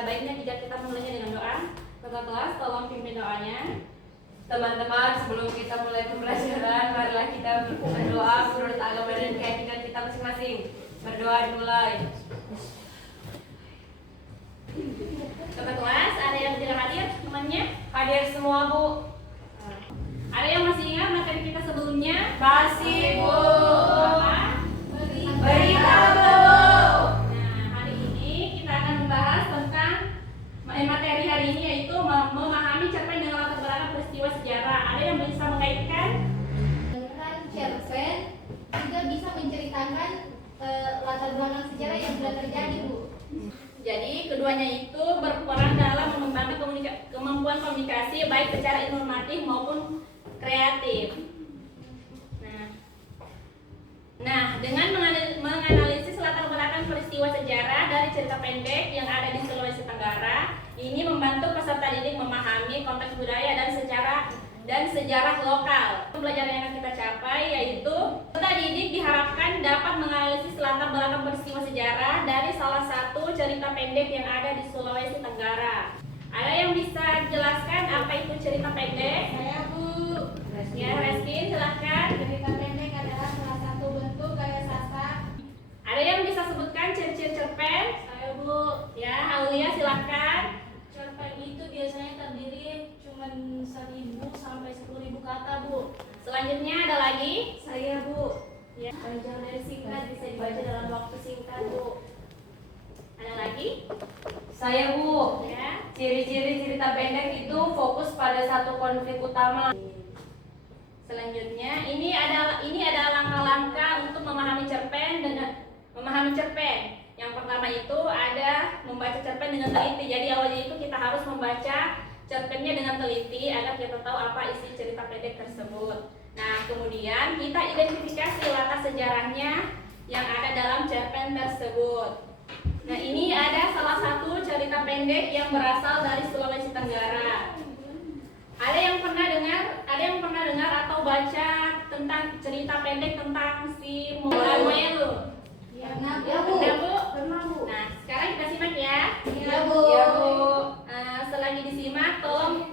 Alangkah baiknya jika kita mulainya dengan doa. Kakak kelas, tolong pimpin doanya. Teman-teman, sebelum kita mulai pembelajaran, marilah kita berdoa menurut agama dan keyakinan kita masing-masing. Berdoa dimulai. Kakak kelas, ada yang tidak hadir temannya? Hadir semua, Bu. Ada yang masih ingat materi kita sebelumnya? Masih, Bu. Apa? Berita belum. Nah, hari ini kita akan membahas tentang materi hari ini, yaitu memahami cerpen dengan latar belakang peristiwa sejarah. Ada yang bisa mengaitkan? Dengan cerpen juga bisa menceritakan latar belakang sejarah yang sudah terjadi, Bu. Jadi keduanya itu berperan dalam mengembangkan kemampuan komunikasi baik secara informatif maupun kreatif. Nah, dengan menganalisis latar belakang peristiwa sejarah dari cerita pendek yang ada di Sulawesi Tenggara, ini membantu peserta didik memahami konteks budaya dan sejarah lokal. Pembelajaran yang akan kita capai yaitu peserta didik diharapkan dapat menganalisis latar belakang peristiwa sejarah dari salah satu cerita pendek yang ada di Sulawesi Tenggara. Ada yang bisa jelaskan apa itu cerita pendek? Saya, Bu. Ya, Reskin, silahkan. Cerita pendek adalah salah satu bentuk karya sastra. Ada yang bisa sebutkan ciri-ciri cerpen? Saya, Bu. Ya, Aulia, silahkan. Cerpen itu biasanya terdiri cuma 1.000 sampai 10.000 kata, Bu. Selanjutnya ada lagi? Saya, Bu. Ya. Panjang dan singkat bisa dibaca dalam waktu singkat, Bu. Ada lagi? Saya, Bu. Ya. Ciri-ciri cerita pendek itu fokus pada satu konflik utama. Selanjutnya, ini ada langkah-langkah untuk memahami cerpen. Yang pertama itu ada membaca cerpen dengan teliti. Jadi awalnya itu kita harus membaca cerpennya dengan teliti agar kita tahu apa isi cerita pendek tersebut. Nah, kemudian kita identifikasi latar sejarahnya yang ada dalam cerpen tersebut. Nah, ini ada salah satu cerita pendek yang berasal dari Sulawesi Tenggara. Ada yang pernah dengar atau baca tentang cerita pendek tentang si Moelo? Pernah, Bu. Pernah, Bu? Pernah, Bu. Nah, sekarang kita simak ya. Iya, Bu. Iya, Bu. Selagi disimak, tolong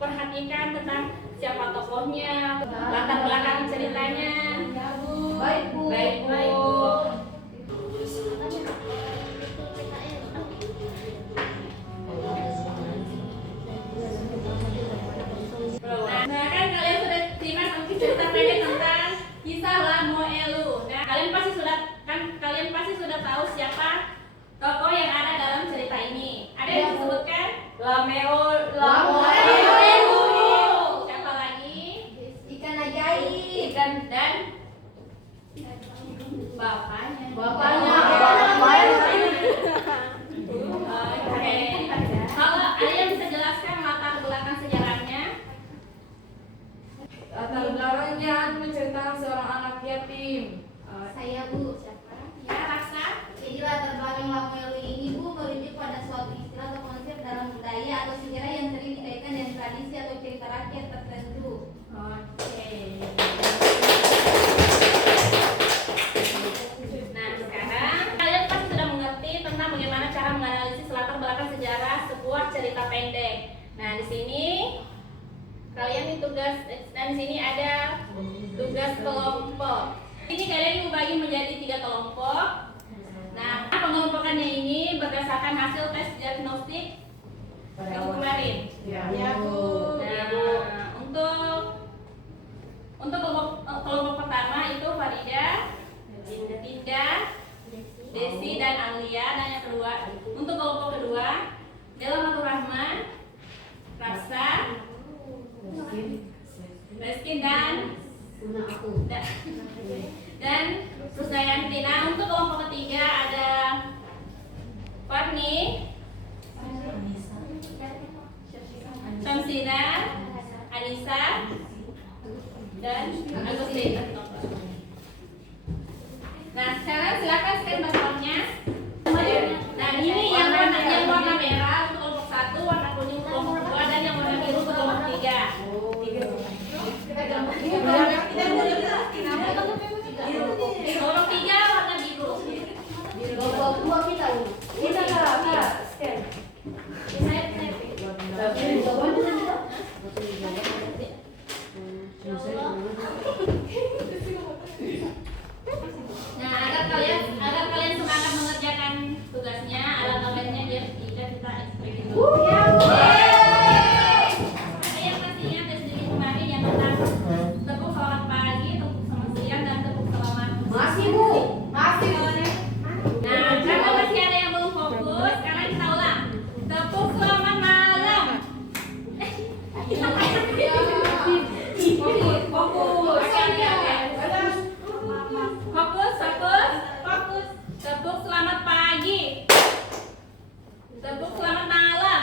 perhatikan tentang siapa tokohnya, latar belakang ceritanya. Iya, Bu. Baik, Bu. Baik, Bu. Baik, Bu. Nah, kan kalian sudah simak mungkin cerita pendek tentang kisah Lamoelu. Nah, kalian pasti sudah tahu siapa tokoh yang ada dalam cerita ini. Ada yang disebutkan? Lamoelu. Siapa lagi? Ikan ajaib. Ikan dan bapaknya. Bapaknya. Oke. Kalau ada yang bisa jelaskan latar belakang sejarahnya? Latar belakangnya menceritakan seorang anak yatim. Saya, Bu. Ya, Raksa. Jadi latar belakang Lamoelu ini, Bu, merujuk pada suatu istilah atau konsep dalam budaya atau sejarah yang sering dikaitkan dengan tradisi atau cerita rakyat tertentu. Oke. Nah, sekarang kalian pasti sudah mengerti tentang bagaimana cara menganalisis latar belakang sejarah sebuah cerita pendek. Nah, di sini kalian di sini ada tugas kelompok. Ini kalian dibagi menjadi 3 kelompok. Nah, pengelompokannya ini berdasarkan hasil tes diagnostik minggu kemarin. Ya, Bu. Nah, untuk kelompok pertama itu Farida, Dinda, Desi dan Alia. Dan yang kedua, untuk kelompok kedua Dela Maturahman, Raksa, Reskin dan Rusdayanti. Nah, untuk kelompok ketiga ada Farni, Syamsina, Anissa, dan Agustin. Nah, sekarang silakan scan masalahnya. Nah, ini yang warna merah untuk kelompok 1, warna kuning untuk kelompok 2, dan yang warna biru untuk kelompok 3. Kelompok 3 warna biru. Kelompok 2 kita, Bu. Kita Tepuk selamat malam.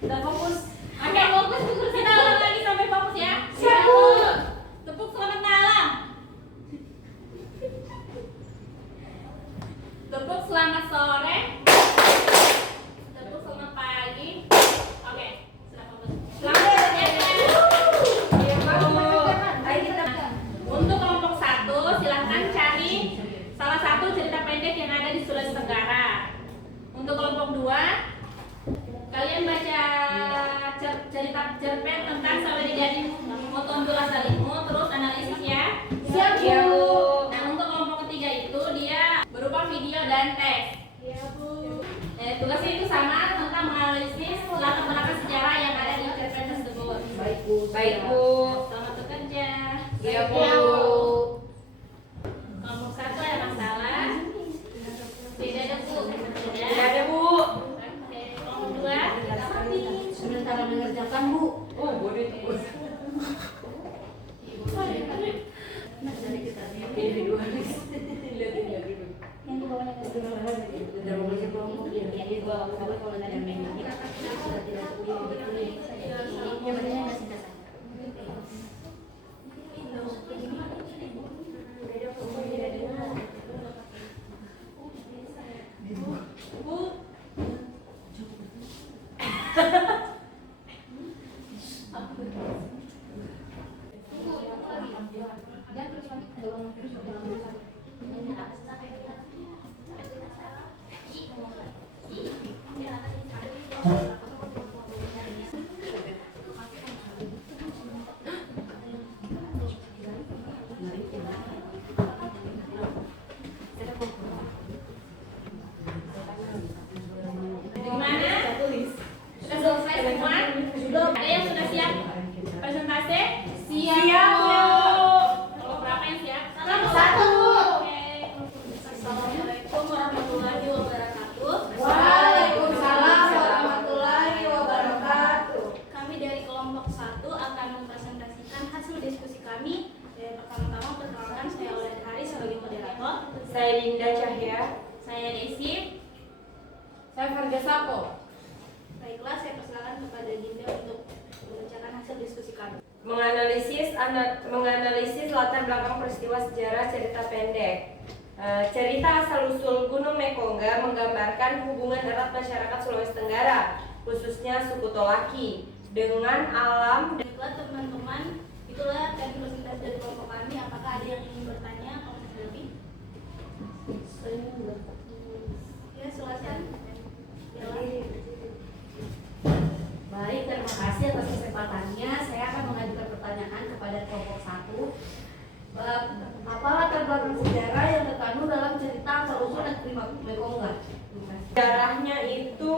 Udah fokus. Oke, fokus. Kita ulang lagi sampai fokus ya. Siap, Bu. Tepuk selamat malam. Tepuk selamat sore. Tepuk selamat pagi. Oke, sudah fokus. Selamat berjaga. Iya, Bu. Ayo kita. Untuk kelompok 1, silahkan cari salah satu cerita pendek yang ada di Sulawesi Tenggara. Untuk kelompok 2, kalian baca cerita cerpen tentang Saweri Gading Motonjula Salimu, terus analisis ya. Siap, Bu. Nah, untuk kelompok ketiga itu dia berupa video dan teks. Iya Bu. Tugasnya itu sama tentang menganalisis latar belakang sejarah yang ada di cerpen tersebut. Baik, Bu. Baik, Bu. Selamat bekerja. Iya, Bu. Kelompok 1 ada masalah? Tidak ada, Bu. Tidak ada, Bu. Oke, kelompok 2. Sementara mengerjakan Bu. Oh, boleh, Bu. Individualis. Lihat dulu. Yang di bawahnya Bentar, mau baca kelompok ya. Jadi gua kalau nggak ada main ini sudah tidak betul ini bacanya nggak singkat. Bu. Gimana? Sudah selesai semua? Ada yang sudah siap presentasi? Siap, Bu. Kelompok berapa yang siap? Satu. Oke. Assalamualaikum warahmatullahi wabarakatuh. Waalaikumsalam warahmatullahi wabarakatuh. Kami dari kelompok 1 akan mempresentasikan hasil diskusi kami. Pertama-tama perkenalkan, saya Oleh Hari sebagai moderator. Saya Dinda Cahya. Saya Desi. Saya Farga Sapo. Baiklah, saya persilakan kepada Dinda untuk membacakan hasil diskusi kami. Menganalisis latar belakang peristiwa sejarah cerita pendek. Cerita asal-usul Gunung Mekongga menggambarkan hubungan erat masyarakat Sulawesi Tenggara, khususnya suku Tolaki, dengan alam. Baiklah teman-teman, itulah tadi presentasi dari kelompok kami. Apakah ada yang ingin bertanya? Kalau masih lebih? Ya, silakan. Baik, terima kasih atas kesempatannya. Saya akan mengajukan pertanyaan kepada kelompok 1. Apa latar belakang sejarah yang terkandung dalam cerita asal-usul negeri Mekongga? Sejarahnya itu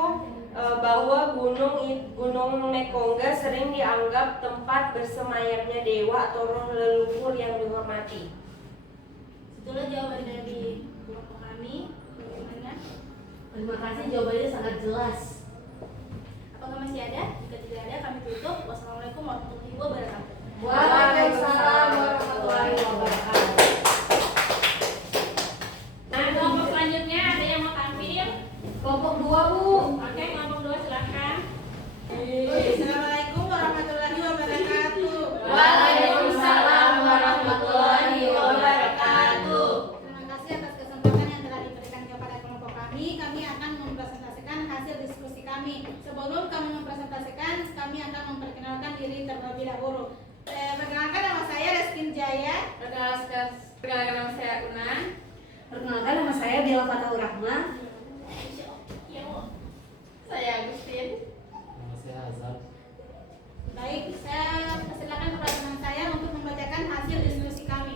bahwa Gunung Mekongga sering dianggap tempat bersemayamnya dewa atau roh leluhur yang dihormati. Itulah jawaban dari kelompok kami. Bagaimana? Terima kasih, jawabannya sangat jelas. Apakah masih ada? Jika tidak ada, kami tutup. Wassalamualaikum warahmatullahi wabarakatuh. Waalaikumsalam warahmatullahi wabarakatuh. Nah, kelompok selanjutnya ada yang mau tampil? Kelompok 2 Bu. Oke, kelompok 2 silakan. Assalamualaikum warahmatullahi wabarakatuh. Waalaikumsalam warahmatullahi wabarakatuh. Terima kasih atas kesempatan yang telah diberikan kepada kelompok kami. Kami akan mempresentasikan hasil diskusi kami. Sebelum kami mempresentasikan, kami akan memperkenalkan diri terlebih dahulu. Perkenalkan, nama saya Reskin Jaya. Perkenalkan nama saya Una. Perkenalkan, nama saya Bella Fatahur Rahma. Saya Agustin. Nama saya Azhar. Baik, saya persilakan kepada teman saya untuk membacakan hasil diskusi kami.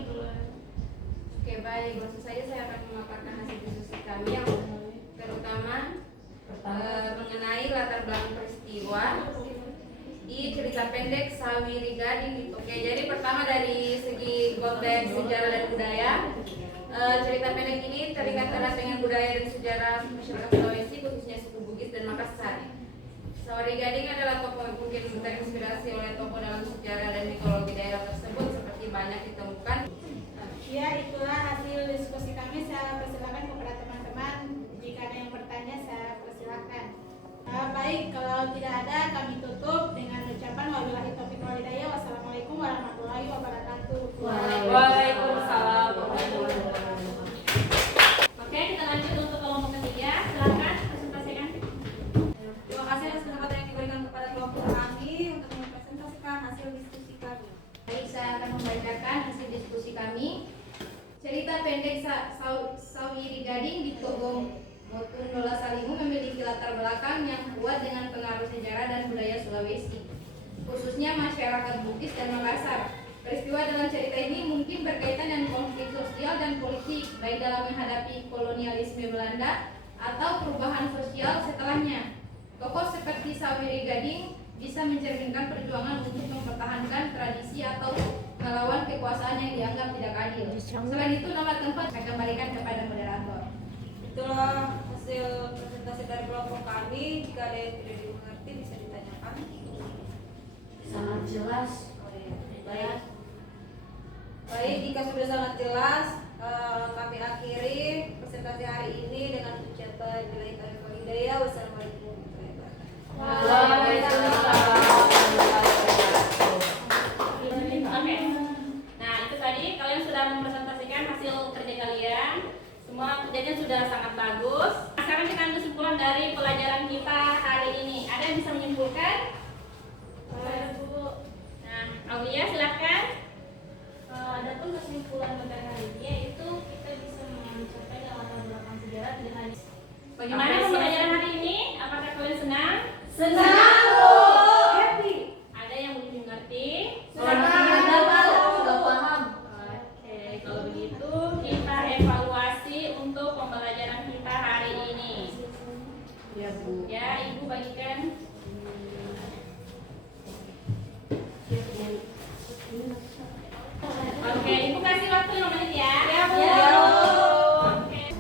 Oke, baik. Langsung saja saya akan memaparkan hasil diskusi kami yang terutama mengenai latar belakang peristiwa di cerita pendek Saweri Gading. Oke, jadi pertama dari segi konteks sejarah dan budaya, cerita pendek ini terikat erat dengan budaya dan sejarah masyarakat Sulawesi, khususnya suku Bugis dan Makassar. Saweri Gading adalah tokoh yang mungkin terinspirasi oleh tokoh dalam sejarah dan mitologi daerah tersebut, seperti banyak ditemukan Ya, itulah hasil diskusi kami. Saya persilakan kepada teman-teman. Jika ada yang bertanya, saya persilakan. Baik, kalau tidak ada, kami tutup dengan ucapan wabillahi taufiq wal hidayah. Wassalamualaikum warahmatullahi wabarakatuh. Waalaikumsalam warahmatullahi wabarakatuh. Oke, kita lanjut untuk kelompok ketiga. Silakan presentasikan. Terima kasih atas kesempatan yang diberikan kepada kelompok kami untuk mempresentasikan hasil diskusi kami. Baik, saya akan membacakan hasil diskusi kami. Cerita pendek Sawiri Gading di Togong Motun Dola Salimu memiliki latar belakang yang kuat dengan pengaruh sejarah dan budaya Sulawesi, khususnya masyarakat Bugis dan Makassar. Peristiwa dalam cerita ini mungkin berkaitan dengan konflik sosial dan politik, baik dalam menghadapi kolonialisme Belanda atau perubahan sosial setelahnya. Tokoh seperti Sawiri Gading bisa mencerminkan perjuangan untuk mempertahankan tradisi atau melawan kekuasaan yang dianggap tidak adil. Selain itu, nomor tempat saya kembalikan kepada moderator. Itulah hasil presentasi dari kelompok kami. Jika ada yang tidak dimengerti bisa ditanyakan. Sangat jelas. Baik. Baik, jika sudah sangat jelas, kami akhiri presentasi hari ini dengan ucapan billahi taufiq wal hidayah. Wassalamualaikum warahmatullahi wabarakatuh. Oke. Nah, itu tadi kalian sudah mempresentasikan hasil kerja kalian. Semua kerjanya sudah sangat bagus. Sekarang kita ambil kesimpulan dari pelajaran kita hari ini. Ada yang bisa menyimpulkan? Nah, Aulia silakan. Adapun kesimpulan pada hari ini yaitu kita bisa mencapai latar belakang sejarah dengan Bagaimana pembelajaran hari ini? Apakah kalian senang? senang, happy, Ada yang belum mengerti? sudah paham. Oke, kalau begitu kita evaluasi untuk pembelajaran kita hari ini. Ya Bu. Ya, Ibu bagikan. Oke, Ibu kasih waktu 5 menit ya. Ya, Bu.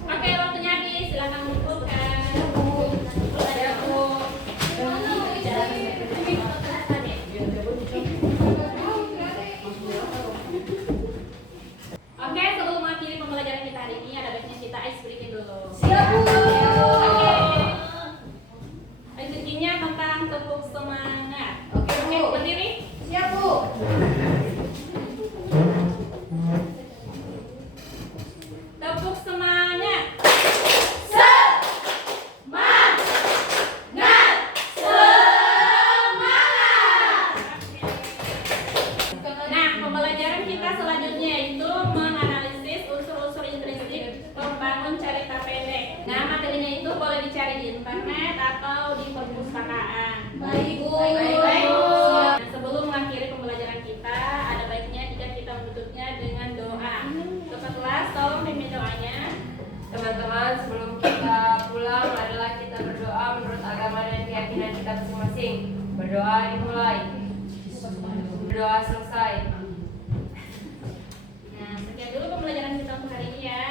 Oke, waktunya habis. Silakan mengumpulkan. Ya, Bu. Oke, sebelum mengakhiri pembelajaran kita hari ini, ada baiknya kita ice breaking dulu. Siap Bu. Oke. Ice breakingnya tentang tepuk semangat. Oke, Oke, Bu. berdiri. Siap Bu. Tepuk semangat. Nah, pembelajaran kita selanjutnya yaitu menganalisis unsur-unsur intrinsik pembangun cerita pendek. Nah, materinya itu boleh dicari di internet atau di perpustakaan. Baik Bu. Baik. Siap. Nah, sebelum mengakhiri pembelajaran kita, ada baiknya jika kita menutupnya dengan doa. Untuk kelas, tolong pimpin doanya. Teman-teman, sebelum kita pulang, marilah kita berdoa menurut agama dan keyakinan kita masing-masing. Berdoa dimulai, berdoa selesai. Nah, sekian dulu pembelajaran kita untuk hari ini ya.